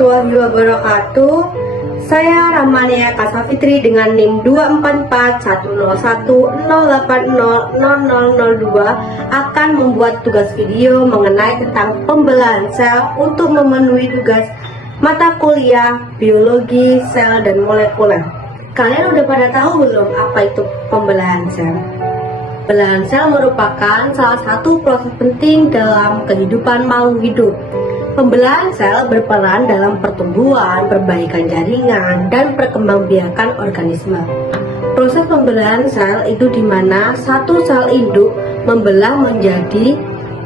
warahmatullahi wabarakatuh. Saya Rahmania Kasafitri dengan NIM 2441010800002 akan membuat tugas video mengenai tentang pembelahan sel untuk memenuhi tugas mata kuliah biologi sel dan molekuler. Kalian udah pada tahu belum apa itu pembelahan sel? Pembelahan sel merupakan salah satu proses penting dalam kehidupan makhluk hidup. Pembelahan sel berperan dalam pertumbuhan, perbaikan jaringan, dan perkembangbiakan organisme. Proses pembelahan sel itu di mana satu sel induk membelah menjadi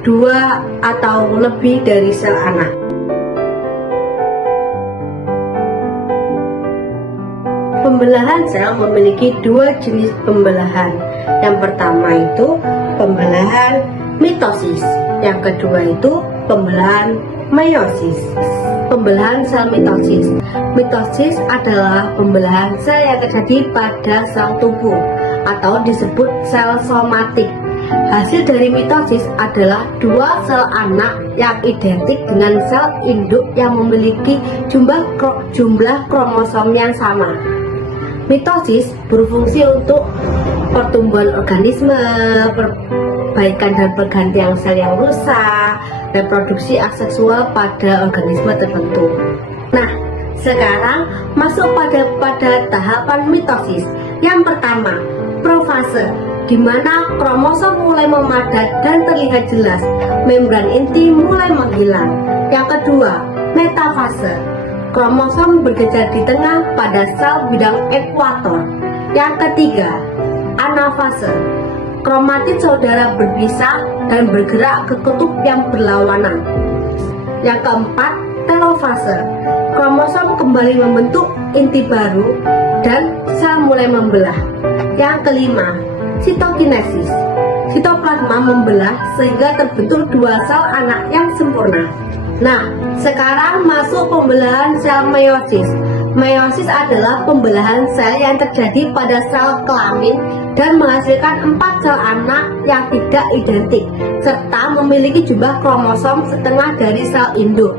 dua atau lebih dari sel anak. Pembelahan sel memiliki dua jenis pembelahan. Yang pertama itu pembelahan mitosis, yang kedua itu pembelahan meiosis. Pembelahan sel mitosis. Mitosis adalah pembelahan sel yang terjadi pada sel tubuh atau disebut sel somatik. Hasil dari mitosis adalah dua sel anak yang identik dengan sel induk yang memiliki jumlah kromosom yang sama. Mitosis berfungsi untuk pertumbuhan organisme, perbaikan dan pergantian sel yang rusak, reproduksi aseksual pada organisme tertentu. Nah, sekarang masuk pada tahapan mitosis. Yang pertama, profase, di mana kromosom mulai memadat dan terlihat jelas, membran inti mulai menghilang. Yang kedua, metafase, kromosom bergeser di tengah pada sel bidang ekuator. Yang ketiga, anafase, kromatid saudara berpisah dan bergerak ke kutub yang berlawanan. Yang keempat, telofase, kromosom kembali membentuk inti baru dan sel mulai membelah. Yang kelima, sitokinesis, sitoplasma membelah sehingga terbentuk dua sel anak yang sempurna. Nah, sekarang masuk pembelahan sel meiosis. Meiosis adalah pembelahan sel yang terjadi pada sel kelamin dan menghasilkan 4 sel anak yang tidak identik serta memiliki jumlah kromosom setengah dari sel induk.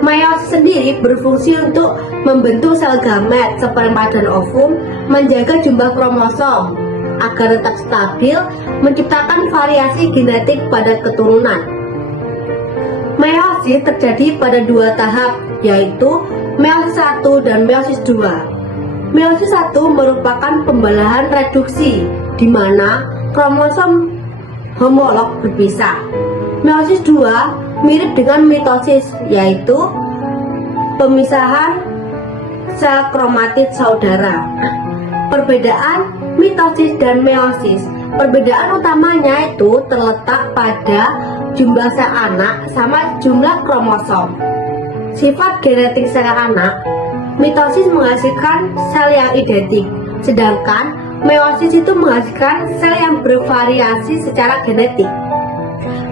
Meiosis sendiri berfungsi untuk membentuk sel gamet, sperma dan ovum, menjaga jumlah kromosom agar tetap stabil, menciptakan variasi genetik pada keturunan. Meiosis terjadi pada dua tahap, yaitu meiosis 1 dan meiosis 2. Meiosis 1 merupakan pembelahan reduksi, di mana kromosom homolog berpisah. Meiosis 2 mirip dengan mitosis, yaitu pemisahan sel kromatid saudara. Perbedaan mitosis dan meiosis. Perbedaan utamanya itu terletak pada jumlah sel anak sama jumlah kromosom. Sifat genetik sel anak, mitosis menghasilkan sel yang identik, sedangkan meiosis itu menghasilkan sel yang bervariasi secara genetik.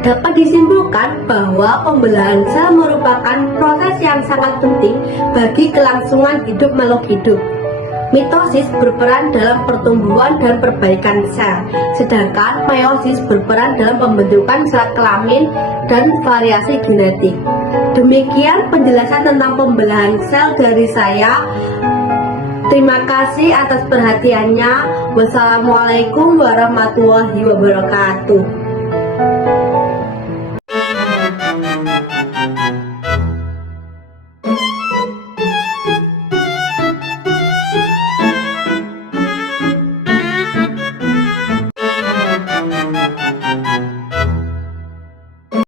Dapat disimpulkan bahwa pembelahan sel merupakan proses yang sangat penting bagi kelangsungan hidup makhluk hidup. Mitosis berperan dalam pertumbuhan dan perbaikan sel, sedangkan meiosis berperan dalam pembentukan sel kelamin dan variasi genetik. Demikian penjelasan tentang pembelahan sel dari saya. Terima kasih atas perhatiannya. Wassalamualaikum warahmatullahi wabarakatuh.